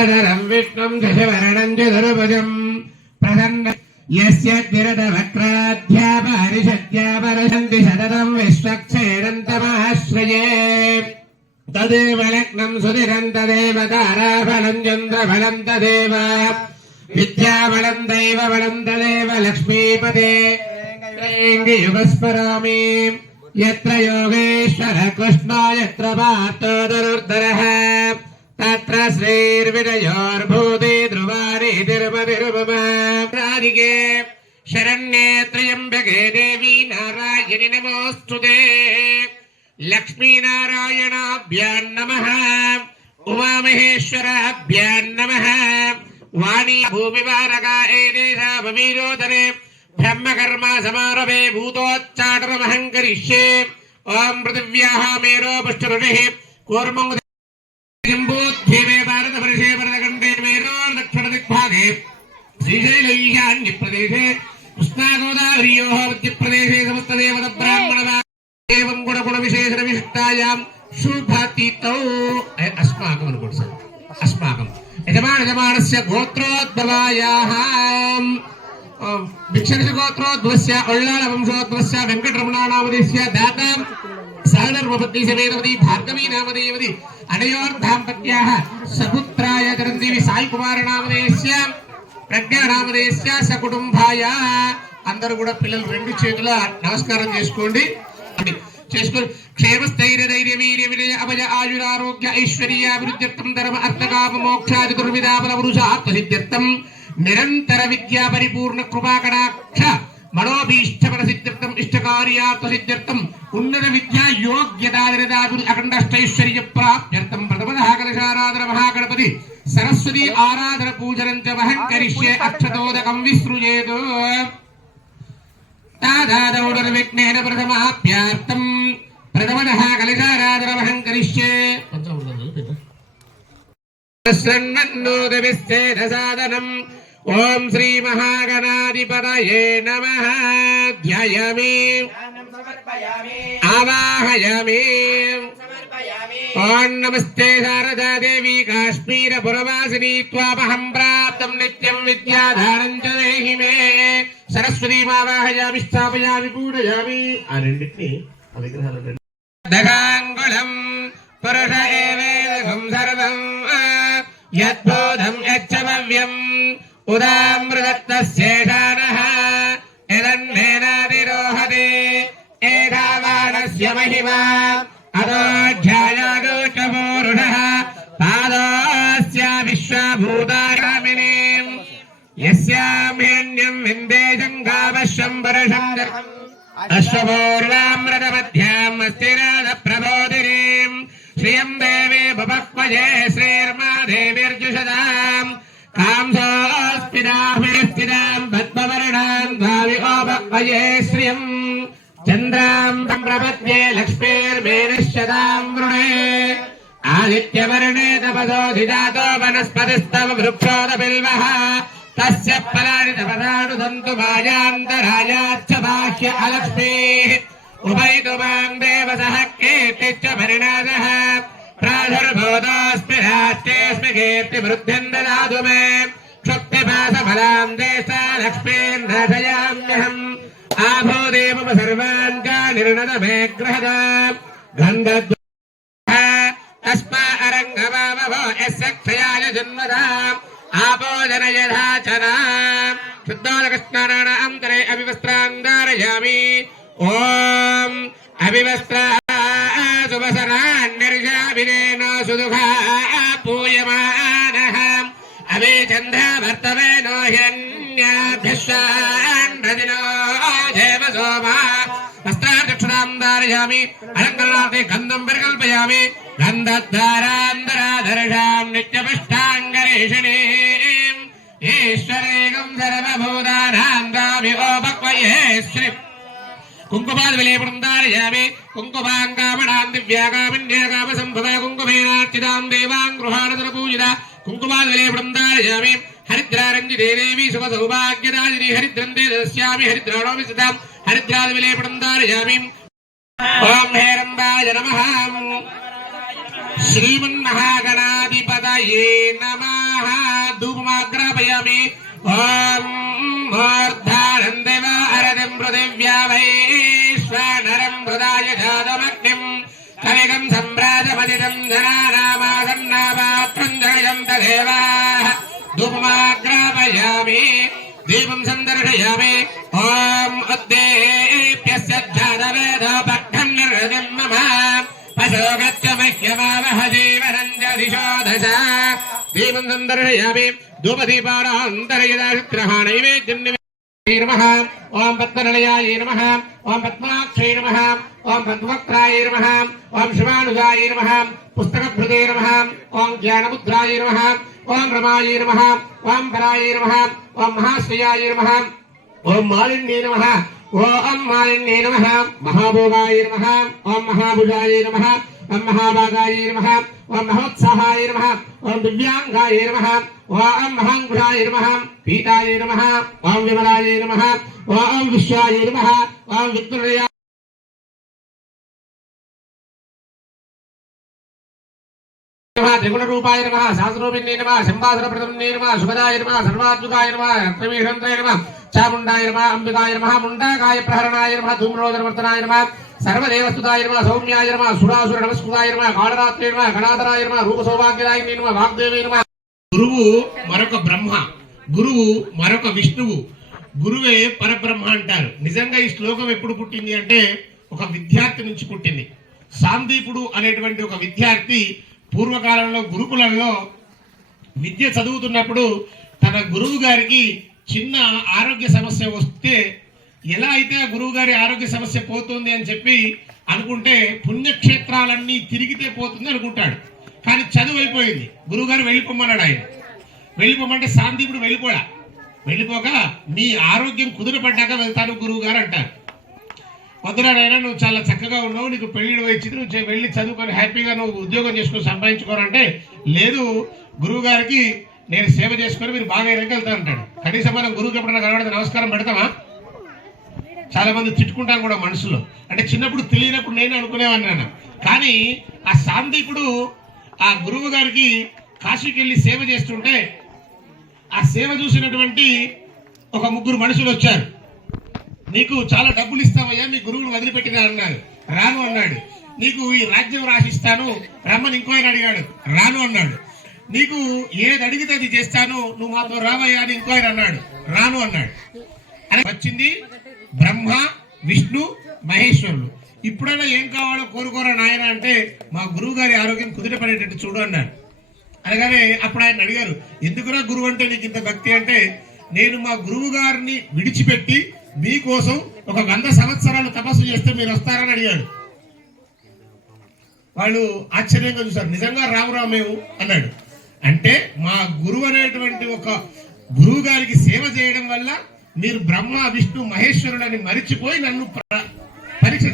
शुक्लाम्बरधरं विष्णुं शशिवर्णं चतुर्भुजं प्रसन्न यस्य चिरतवक्राध्यापहरिषद्यापरशन्ति सततं विश्वक्षेरन्तमाश्रये तदेव लग्नं सुधिरं तदेव ताराफलं चन्द्रफलं तदेव विद्याफलं दैवफलं तदेव लक्ष्मीपते युगस्मरामि यत्र योगेश्वर कृष्णो यत्र पार्थो धनुर्धरः तत्र श्रीर्विजयोर्भूति ध्रुवाणि तिरुपतिरुपमाराधिके शरण्ये त्र्यम्बके देवी नारायणि नमोऽस्तुते लक्ष्मीनारायणाभ्यां नमः उमामहेश्वराभ्यां नमः वाणी भूमिवारकाय देशाभवीरोदरे ब्रह्मकर्मा समारभे भूतोच्चाटनमहं करिष्ये ओं पृथिव्याः मेरो पुष्टऋषिः कूर्मं जम्बूद्वीपे भारतवर्षे भरतखण्डे मेरो दक्षिणदिग्भागे श्रीशैलईशान्यप्रदेशे कृष्णागोदावरीयोः मध्यप्रदेशे समस्तदेवतब्राह्मणवा एवं गुणविशेषविशिष्टायां शुभतिथौ अस्माकम् अनुकोटि सर अस्माकम् यजमानस्य गोत्रोद्भवायाः भिक्षकगोत्रोद्भवस्य उल्लाल वंशोद्भवस्य वेंकटरमणानामधेयस्य दाता सहधर्मपत्नी समेतवती भार्गवी नामधेयवती अनयोर्दाम्पत्याः सपुत्राय चिरञ्जीवी साई कुमार नामधेयस्य प्रज्ञा नामधेयस्य सकुटुंबाय అందరూ కూడా పిల్లలు రెండు చేతుల నమస్కారం చేసుకోండి क्षेमस्थैर्यधैर्य वीर्य विजय अभय आयुरारोग्य ऐश्वर्याभिवृद्ध्यर्थं धर्म अर्थकाम मोक्षादि दुर्विधाफल पुरुषार्थसिद्ध्यर्थं निरंतर विद्या परिपूर्ण कृपाकटाक्ष मनोभीष्टफल सिद्ध्यर्थं इष्टकार्यार्थसिद्ध्यर्थं उन्नत विद्या योग्यतानिरदाभिवृद्धि अखण्डैश्वर्य प्राप्त्यर्थं प्रथमतः कलशाराधन महागणपति सरस्वती आराधन पूजनं च महं करिष्ये अक्षतोदकं विसृजेत् तादादौर्विघ्नेन प्रथमाप्यार्थं प्रथमतः कलशाराधनमहं करिष्ये सन्नन्नोदविच्छेदसाधनम् ओं श्री महागणाधिपतये नमः ध्यायामि आवाहयामि ओं नमस्ते शारदा देवी काश्मीरपुरवासिनी त्वामहं प्राप्तं नित्यं विद्याधारं च देहि मे सरस्वती मावाहयामि स्थापयामि पूजयामि आनन्दिनी दगाङ्गुलं पुरुष एवेदं सर्वं यद्बोधं यच्चव्यम् उदामृतस्येषानः यदन्नेनातिरोहते एधावानस्य महिमा अदोऽध्यायादोषपूरुषः पादोऽस्य विश्वभूतागामिनीम् यस्याम्यन्यं विन्देशं गावश्यं परशं अश्वपूर्वामृतमध्याम् अस्तिराधप्रबोधिनीम् श्रियं देवे भवक्वये श्रीर्मा देवीर्जुषदाम् कांसोऽस्मिदाभिस्थिताम् पद्मवर्णाम् भाविकोपक्वये श्रियम् चन्द्राम् प्रपद्ये लक्ष्मीर्मेनश्यताम् वृणे आदित्यवर्णे तपसोऽधिजातो वनस्पतिस्तव वृक्षोदबिल्वः तस्य फलानि तपसानुदन्तु मायान्तरायाच्च बाह्य अलक्ष्मीः उभयतुमां देवसः कीर्तिश्च परिणादः प्रादुर्भूतोऽस्मि राष्ट्रेऽस्मि कीर्तिवृद्धिं ददातु मे क्षुक्तिपाशफलां देशा लक्ष्मीं नाशयाम्यहम् आभूदेव सर्वान् निर्णद मे गृहदा गन्धद्वः तस्मा अरङ्गवामभो यस्य क्षयाय जन्मदाम् आपोदन यथाचना शुद्धोदकस्नानान्तरे अविवस्त्रान्धारयामि ओम अविवस्त्रा सुवसनान्निर्जाभिनेन सुदुःखा पूयमानः अभिचन्द्रा वर्तवेनो हिरण्याभ्यश्वान्रदिनो देव सोमा वस्त्राचक्षुरां धारयामि अलङ्करणार्थे गन्धं परिकल्पयामि गन्धद्वारान्तराधर्षां नित्यपुष्टाङ्गरेषिणीम् ईश्वरेकं सर्वभूतानां गामिओपक्वये श्री कुंकुमाद विलेपणंदारयामि कुंकुमांगामणां दिव्यागामिन्यगामसंभवा कुंकुमेनार्चितां देवां गृहाणतर पूजिता कुंकुमाद विलेपणंदारयामि हरिद्रारंजिते देवी शुभ सौभाग्यदायिनी हरिद्रं देदस्यामि हरिद्राणोमि सदां हरिद्राद विलेपणंदारयामि ओम हेरंबाय नमः श्रीमन्महागणाधिपतये దుర్గాయే నమః ధూపమాగ్రాపయామి ఓం మూర్ధానందేవ అరదిం పృథివ్యా వైశ్వానరం హృదాయ జాతమగ్నిం కవిగం సంప్రాజమదితం జనానామాసన్నాపాత్రం జగయంత దేవాః ధూపమాగ్రాపయామి దీపం సందర్శయామి ఓం ఉద్దేప్యస్య జాతవేదోపఘ్నం నిర్హృతిం మమ పశోగత్య మహ్యమావహ జీవనంజ దిశోదశ దీపం సందర్శయామి ధూపదీపానాంతరయదాశుగ్రహ నైవేద్యం నమః ఓం పద్మనిలయాయ నమః ఓం పద్మాక్షై నమః ఓం పద్మవక్త్రాయ నమః ఓం శివానుజాయ నమః పుస్తకభృతే నమః ఓం జ్ఞానముద్రాయ నమః ఓం రమాయ నమః ఓం పరాయ నమః ఓం మహాశ్రయాయ నమః ఓం మాలిన్యే నమః ఓం మాలిన్యే నమః మహాభోగాయ నమః ఓం మహాభుజాయ నమః ఓం మహాభాగాయ నమః ఓం మహోత్సాహాయ నమః ఓం దివ్యాంగాయ నమః ఓం మహాంకుశాయ నమః పీతాయ నమః ఓం విమలాయ నమః ఓం విశ్వాయ నమః ఓం విఘ్ననిలయాయ త్రిగుణ రూపాయ నమః శాస్త్రరూపిణ్యే నమః సంవాసన ప్రదమ్నే నమః శుభదాయ నమః సర్వాత్మకాయ నమః రత్నమీహంత్రాయ నమః చాముండాయ నమః అంబికాయ నమః ముండాకాయ ప్రహరణాయ నమః ధూమ్రోదనవర్తనాయ నమః సర్వదేవస్తుతాయ నమః సౌమ్యాయ నమః సురాసుర నమస్కృతాయ నమః కాళరాత్రే నమః గణాధరాయ నమః రూప సౌభాగ్యదాయ నమః వాగ్దేవే నమః. గురువు మరొక బ్రహ్మ, గురువు మరొక విష్ణువు, గురువే పరబ్రహ్మ అంటారు. నిజంగా ఈ శ్లోకం ఎప్పుడు పుట్టింది అంటే ఒక విద్యార్థి నుంచి పుట్టింది. సాందీపుడు అనేటువంటి ఒక విద్యార్థి పూర్వకాలంలో గురుకులంలో విద్య చదువుతున్నప్పుడు తన గురువు గారికి చిన్న ఆరోగ్య సమస్య వస్తే ఎలా అయితే ఆ గురువు గారి ఆరోగ్య సమస్య పోతుంది అని చెప్పి అనుకుంటే పుణ్యక్షేత్రాలన్నీ తిరిగితే పోతుంది అనుకుంటాడు. కానీ చదువు అయిపోయింది. గురువు గారు వెళ్ళిపోమన్నాడు. ఆయన వెళ్ళిపోమంటే సాందీపుడు వెళ్ళిపోక నీ ఆరోగ్యం కుదురపడ్డాక వెళ్తాను గురువు గారు అంటారు. వద్దురాడైనా నువ్వు చాలా చక్కగా ఉన్నావు, నీకు పెళ్లిడు వచ్చింది, నువ్వు వెళ్ళి చదువుకొని హ్యాపీగా నువ్వు ఉద్యోగం చేసుకొని సంపాదించుకోరంటే లేదు గురువు గారికి నేను సేవ చేసుకొని మీరు బాగా వెళ్తా అంటాడు. కనీసం మనం గురువుకి ఎప్పుడైనా కనబడితే నమస్కారం పెడతామా? చాలా మంది తిట్టుకుంటాను కూడా మనసులో. అంటే చిన్నప్పుడు తెలియనప్పుడు నేను అనుకునేవాడిని. కానీ ఆ సాందీపుడు ఆ గురువు గారికి కాశీకి వెళ్ళి సేవ చేస్తుంటే ఆ సేవ చూసినటువంటి ఒక ముగ్గురు మనుషులు వచ్చారు. నీకు చాలా డబ్బులు ఇస్తామయ్యా, మీ గురువును వదిలిపెట్టినా అన్నారు. రాను అన్నాడు. నీకు ఈ రాజ్యం రాసిస్తాను రమ్మని ఇంకో ఆయన అడిగాడు. రాను అన్నాడు. నీకు ఏది అడిగితే అది చేస్తాను, నువ్వు మాతో రావయ్యా అని ఇంకో ఆయన అన్నాడు. రాను అన్నాడు. అని వచ్చింది బ్రహ్మ, విష్ణు, మహేశ్వరులు. ఇప్పుడైనా ఏం కావాలో కోరుకోరా నాయన అంటే మా గురువు గారి ఆరోగ్యం కుదిరపడేటట్టు చూడు అన్నాడు. అనగానే అప్పుడు ఆయన అడిగారు, ఎందుకురా గురువు అంటే నీకు ఇంత భక్తి అంటే, నేను మా గురువు గారిని విడిచిపెట్టి మీకోసం ఒక 100 సంవత్సరాలు తపస్సు చేస్తే మీరు వస్తారని అడిగాడు. వాళ్ళు ఆశ్చర్యంగా చూశారు. నిజంగా రామురామేవు అన్నాడు. అంటే మా గురువు అనేటువంటి ఒక గురువు గారికి సేవ చేయడం వల్ల మీరు బ్రహ్మ, విష్ణు, మహేశ్వరులని మరిచిపోయి నన్ను